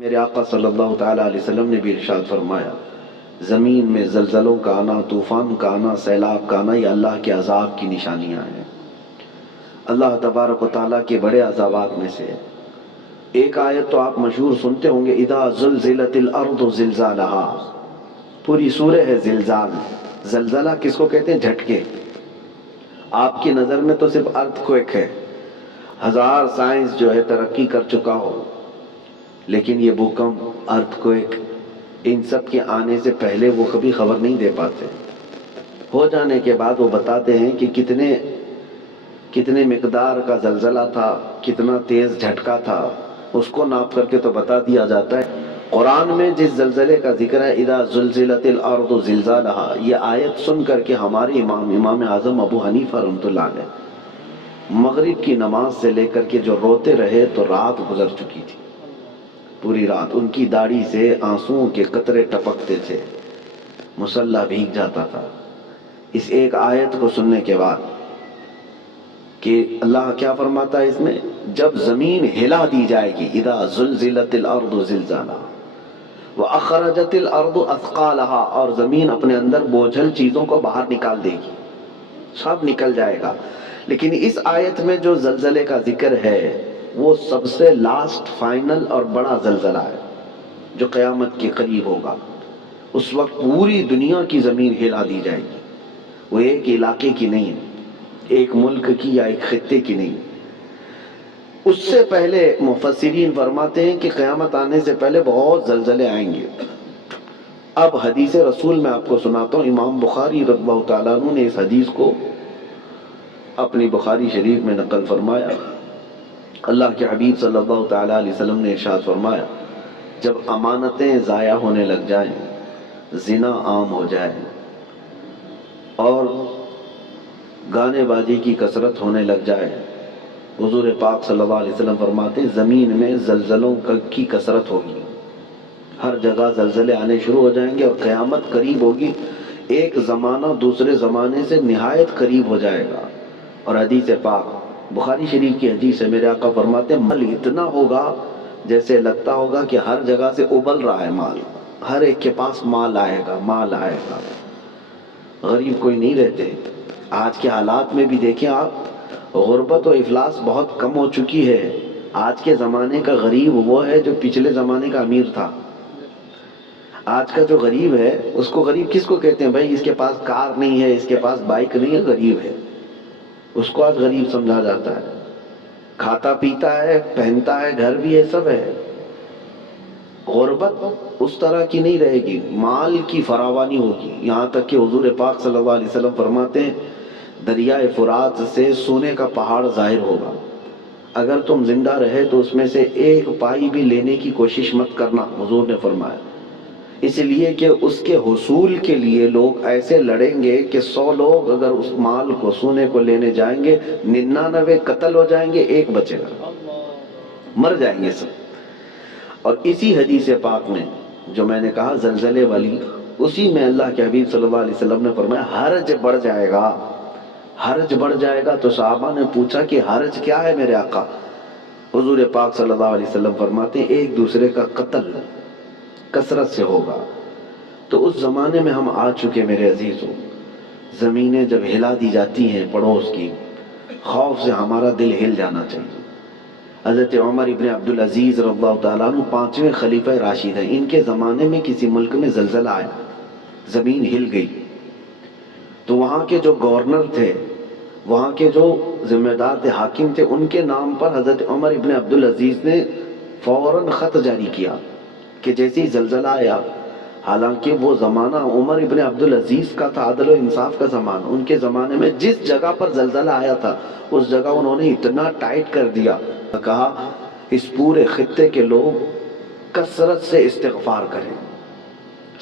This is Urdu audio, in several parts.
میرے آقا صلی اللہ تعالیٰ علیہ وسلم نے بھی ارشاد فرمایا، زمین میں زلزلوں کا آنا، طوفان کا آنا، سیلاب کا آنا، یہ اللہ کے عذاب کی نشانیاں ہیں۔ اللہ تبارک و تعالیٰ کے بڑے عذابات میں سے ایک آیت تو آپ مشہور سنتے ہوں گے، اذا زلزلت الارض زلزالہا، پوری سورہ ہے زلزال۔ زلزلہ کس کو کہتے ہیں؟ جھٹکے۔ آپ کی نظر میں تو صرف ارتھ کوئک ہے، ہزار سائنس جو ہے ترقی کر چکا ہو، لیکن یہ بھوکمپ، ارتھ کوئک، ان سب کے آنے سے پہلے وہ کبھی خبر نہیں دے پاتے۔ ہو جانے کے بعد وہ بتاتے ہیں کہ کتنے مقدار کا زلزلہ تھا، کتنا تیز جھٹکا تھا، اس کو ناپ کر کے تو بتا دیا جاتا ہے۔ قرآن میں جس زلزلے کا ذکر ہے، اذا زلزلت الارض زلزالہا، یہ آیت سن کر کے ہمارے امام اعظم ابو حنیفہ رحمۃ اللہ علیہ مغرب کی نماز سے لے کر کے جو روتے رہے تو رات گزر چکی تھی، پوری رات ان کی داڑھی سے آنسوؤں کے قطرے ٹپکتے تھے، مصلی بھیگ جاتا تھا اس ایک آیت کو سننے کے بعد کہ اللہ کیا فرماتا ہے اس میں، جب زمین ہلا دی جائے گی، اذا زلزلت الارض زلزالہا واخرجت الارض اثقالہا، اور زمین اپنے اندر بوجھل چیزوں کو باہر نکال دے گی، سب نکل جائے گا۔ لیکن اس آیت میں جو زلزلے کا ذکر ہے وہ سب سے لاسٹ، فائنل اور بڑا زلزلہ ہے جو قیامت کے قریب ہوگا۔ اس وقت پوری دنیا کی زمین ہلا دی جائے گی، وہ ایک علاقے کی نہیں، ایک ملک کی یا ایک خطے کی نہیں۔ اس سے پہلے مفسرین فرماتے ہیں کہ قیامت آنے سے پہلے بہت زلزلے آئیں گے۔ اب حدیث رسول میں آپ کو سناتا ہوں، امام بخاری رضی اللہ تعالیٰ عنہ نے اس حدیث کو اپنی بخاری شریف میں نقل فرمایا۔ اللہ کے حبیب صلی اللہ تعالیٰ علیہ وسلم نے ارشاد فرمایا، جب امانتیں ضائع ہونے لگ جائیں، زنا عام ہو جائے اور گانے بازی کی کثرت ہونے لگ جائے، حضور پاک صلی اللہ علیہ وسلم فرماتے ہیں زمین میں زلزلوں کی کثرت ہوگی، ہر جگہ زلزلے آنے شروع ہو جائیں گے اور قیامت قریب ہوگی، ایک زمانہ دوسرے زمانے سے نہایت قریب ہو جائے گا۔ اور حدیث پاک بخاری شریف کی حدیث ہے، میرے آقا فرماتے ہیں مال اتنا ہوگا جیسے لگتا ہوگا کہ ہر جگہ سے ابل رہا ہے مال، ہر ایک کے پاس مال آئے گا، مال آئے گا، غریب کوئی نہیں رہتے۔ آج کے حالات میں بھی دیکھیں آپ، غربت و افلاس بہت کم ہو چکی ہے۔ آج کے زمانے کا غریب وہ ہے جو پچھلے زمانے کا امیر تھا۔ آج کا جو غریب ہے اس کو غریب کس کو کہتے ہیں؟ بھائی اس کے پاس کار نہیں ہے، اس کے پاس بائک نہیں ہے، غریب ہے، اس کو آج غریب سمجھا جاتا ہے۔ کھاتا پیتا ہے، پہنتا ہے، گھر بھی ہے، سب ہے۔ غربت اس طرح کی نہیں رہے گی، مال کی فراوانی ہوگی، یہاں تک کہ حضور پاک صلی اللہ علیہ وسلم فرماتے ہیں دریائے فرات سے سونے کا پہاڑ ظاہر ہوگا، اگر تم زندہ رہے تو اس میں سے ایک پائی بھی لینے کی کوشش مت کرنا، حضور نے فرمایا، اس لیے کہ اس کے حصول کے لیے لوگ ایسے لڑیں گے کہ 100 لوگ اگر اس مال کو، سونے کو لینے جائیں گے، 99 قتل ہو جائیں گے، ایک بچے گا، مر جائیں گے سب۔ اور اسی حدیث پاک میں جو میں نے کہا زلزلے والی، اسی میں اللہ کے حبیب صلی اللہ علیہ وسلم نے فرمایا حرج بڑھ جائے گا، حرج بڑھ جائے گا۔ تو صحابہ نے پوچھا کہ حرج کیا ہے میرے آقا؟ حضور پاک صلی اللہ علیہ وسلم فرماتے ہیں ایک دوسرے کا قتل کثرت سے ہوگا۔ تو اس زمانے میں ہم آ چکے میرے عزیزوں، زمینیں جب ہلا دی جاتی ہیں پڑوس کی، خوف سے ہمارا دل ہل جانا چاہیے۔ حضرت عمر ابن عبدالعزیز رضی اللہ تعالیٰ عنہ 5ویں خلیفہ راشد ہیں، ان کے زمانے میں کسی ملک میں زلزلہ آیا، زمین ہل گئی، تو وہاں کے جو گورنر تھے، وہاں کے جو ذمہ دار تھے، حاکم تھے، ان کے نام پر حضرت عمر ابن عبدالعزیز نے فوراً خط جاری کیا کہ جیسے ہی زلزلہ آیا، حالانکہ وہ زمانہ عمر ابن عبدالعزیز کا تھا، عدل و انصاف کا زمانہ، ان کے زمانے میں جس جگہ پر زلزلہ آیا تھا اس جگہ انہوں نے اتنا ٹائٹ کر دیا، کہا اس پورے خطے کے لوگ کثرت سے استغفار کریں،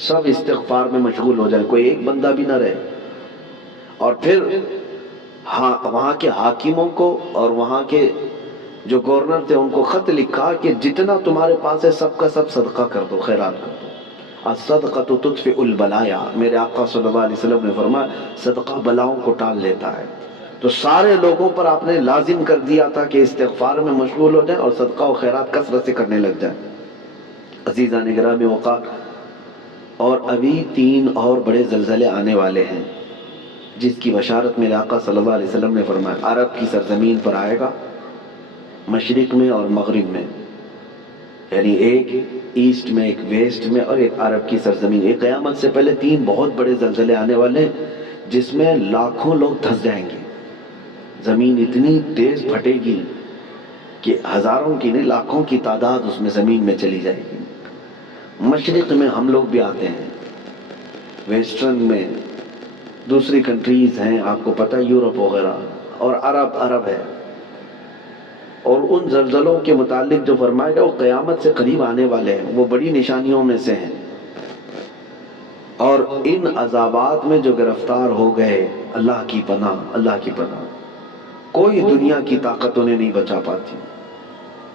سب استغفار میں مشغول ہو جائیں، کوئی ایک بندہ بھی نہ رہے۔ اور پھر وہاں کے حاکموں کو اور وہاں کے جو گورنر تھے ان کو خط لکھا کہ جتنا تمہارے پاس ہے سب کا سب صدقہ کر دو، خیرات کر دو، الصدقۃ تطفئ البلایا، میرے آقا صلی اللہ علیہ وسلم نے فرمایا صدقہ بلاؤں کو ٹال لیتا ہے۔ تو سارے لوگوں پر آپ نے لازم کر دیا تھا کہ استغفار میں مشغول ہو جائیں اور صدقہ و خیرات کثرت سے کرنے لگ جائیں۔ عزیزان گرامی وقار، اور ابھی 3 اور بڑے زلزلے آنے والے ہیں جس کی بشارت میرے آقا صلی اللہ علیہ وسلم نے فرمایا عرب کی سرزمین پر آئے گا، مشرق میں اور مغرب میں، یعنی ایک ایسٹ میں، ایک ویسٹ میں، اور ایک عرب کی سرزمین۔ ایک قیامت سے پہلے 3 بہت بڑے زلزلے آنے والے ہیں جس میں لاکھوں لوگ دھنس جائیں گے، زمین اتنی تیز پھٹے گی کہ ہزاروں کی نہیں لاکھوں کی تعداد اس میں زمین میں چلی جائے گی۔ مشرق میں ہم لوگ بھی آتے ہیں، ویسٹرن میں دوسری کنٹریز ہیں، آپ کو پتہ یورپ وغیرہ، اور عرب ہے۔ اور ان زلزلوں کے متعلق جو فرمایا گیا وہ قیامت سے قریب آنے والے ہیں، وہ بڑی نشانیوں میں سے ہیں۔ اور ان عذابات میں جو گرفتار ہو گئے، اللہ کی پناہ، اللہ کی پناہ، کوئی دنیا کی طاقت انہیں نہیں بچا پاتی،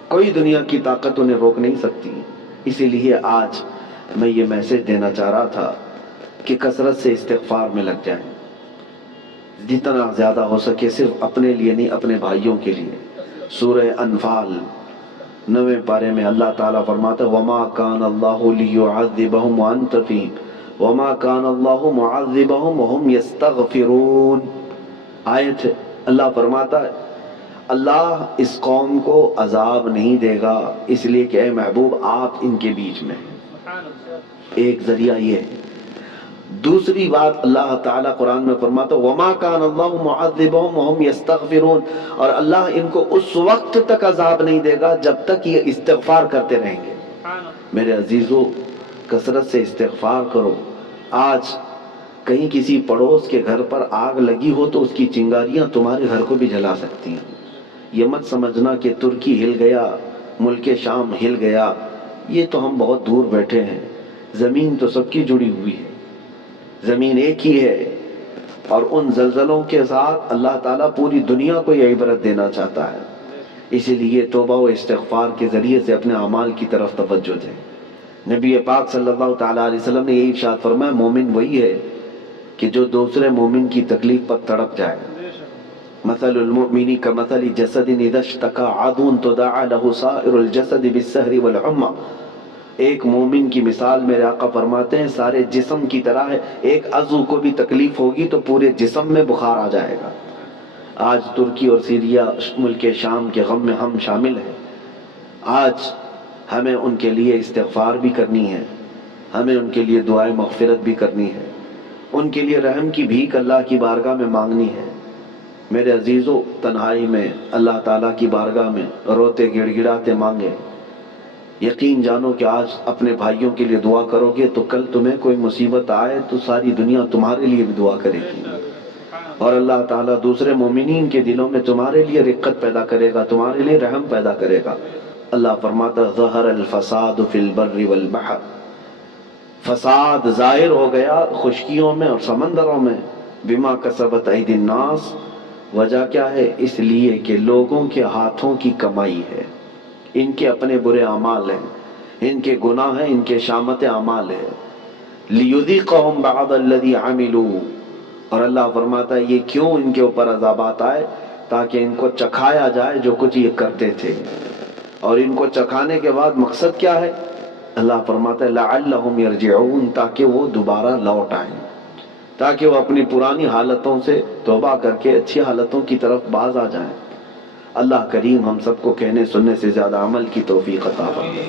کوئی دنیا کی طاقت انہیں روک نہیں سکتی۔ اسی لیے آج میں یہ میسج دینا چاہ رہا تھا کہ کثرت سے استغفار میں لگ جائیں، جتنا زیادہ ہو سکے، صرف اپنے لیے نہیں، اپنے بھائیوں کے لیے۔ سورہ انفال 9 پارے میں اللہ تعالیٰ فرماتا ہے وَمَا كَانَ اللَّهُ لِيُعَذِّبَهُمْ وَأَنْتَ فِيهِمْ وَمَا كَانَ اللَّهُ مُعَذِّبَهُمْ وَهُمْ يَسْتَغْفِرُونَ۔ آیت ہے، اللہ فرماتا ہے اللہ اس قوم کو عذاب نہیں دے گا اس لیے کہ اے محبوب آپ ان کے بیچ میں ہیں۔ ایک ذریعہ یہ ہے۔ دوسری بات اللہ تعالیٰ قرآن میں فرماتا وَمَا كَانَ اللَّهُ مُعَذِّبَهُمْ وَهُمْ يَسْتَغْفِرُونَ، اور اللہ ان کو اس وقت تک عذاب نہیں دے گا جب تک یہ استغفار کرتے رہیں گے۔ میرے عزیزو، کثرت سے استغفار کرو۔ آج کہیں کسی پڑوس کے گھر پر آگ لگی ہو تو اس کی چنگاریاں تمہارے گھر کو بھی جلا سکتی ہیں۔ یہ مت سمجھنا کہ ترکی ہل گیا، ملک شام ہل گیا، یہ تو ہم بہت دور بیٹھے ہیں، زمین تو سب کی جڑی ہوئی ہے، زمین ایک ہی ہے۔ اور ان زلزلوں کے ساتھ اللہ تعالیٰ پوری دنیا کو یہ عبرت دینا چاہتا ہے، اسی لیے توبہ و استغفار کے ذریعے سے اپنے اعمال کی طرف توجہ دیں۔ نبی پاک صلی اللہ تعالیٰ علیہ وسلم نے یہی ارشاد فرمایا مومن وہی ہے کہ جو دوسرے مومن کی تکلیف پر تڑپ جائے۔ مثل المؤمن کمثل جسد اذا اشتكى عضو تداعى له سائر الجسد بالسهر والحمى۔ ایک مومن کی مثال میرے آقا فرماتے ہیں سارے جسم کی طرح ہے، ایک عضو کو بھی تکلیف ہوگی تو پورے جسم میں بخار آ جائے گا۔ آج ترکی اور سیریا، ملک شام کے غم میں ہم شامل ہیں۔ آج ہمیں ان کے لیے استغفار بھی کرنی ہے، ہمیں ان کے لیے دعائے مغفرت بھی کرنی ہے، ان کے لیے رحم کی بھیک اللہ کی بارگاہ میں مانگنی ہے۔ میرے عزیزو، تنہائی میں اللہ تعالیٰ کی بارگاہ میں روتے گڑ گڑاتے مانگے، یقین جانو کہ آج اپنے بھائیوں کے لیے دعا کرو گے تو کل تمہیں کوئی مصیبت آئے تو ساری دنیا تمہارے لیے بھی دعا کرے گی، اور اللہ تعالیٰ دوسرے مومنین کے دلوں میں تمہارے لیے رقت پیدا کرے گا، تمہارے لیے رحم پیدا کرے گا۔ اللہ فرماتا ظہر الفساد فی البر والبحر، فساد ظاہر ہو گیا خشکیوں میں اور سمندروں میں، بما کسبت ایدی الناس، وجہ کیا ہے؟ اس لیے کہ لوگوں کے ہاتھوں کی کمائی ہے، ان کے اپنے برے اعمال ہیں، ان کے گناہ ہیں، ان کے شامت اعمال ہے۔ لیذیقہم بعض الذی عملوا، اور اللہ فرماتا ہے یہ کیوں ان کے اوپر عذابات آئے؟ تاکہ ان کو چکھایا جائے جو کچھ یہ کرتے تھے۔ اور ان کو چکھانے کے بعد مقصد کیا ہے؟ اللہ فرماتا ہے لعلہم یرجعون، تاکہ وہ دوبارہ لوٹ آئیں، تاکہ وہ اپنی پرانی حالتوں سے توبہ کر کے اچھی حالتوں کی طرف باز آ جائیں۔ اللہ کریم ہم سب کو کہنے سننے سے زیادہ عمل کی توفیق عطا فرمائے۔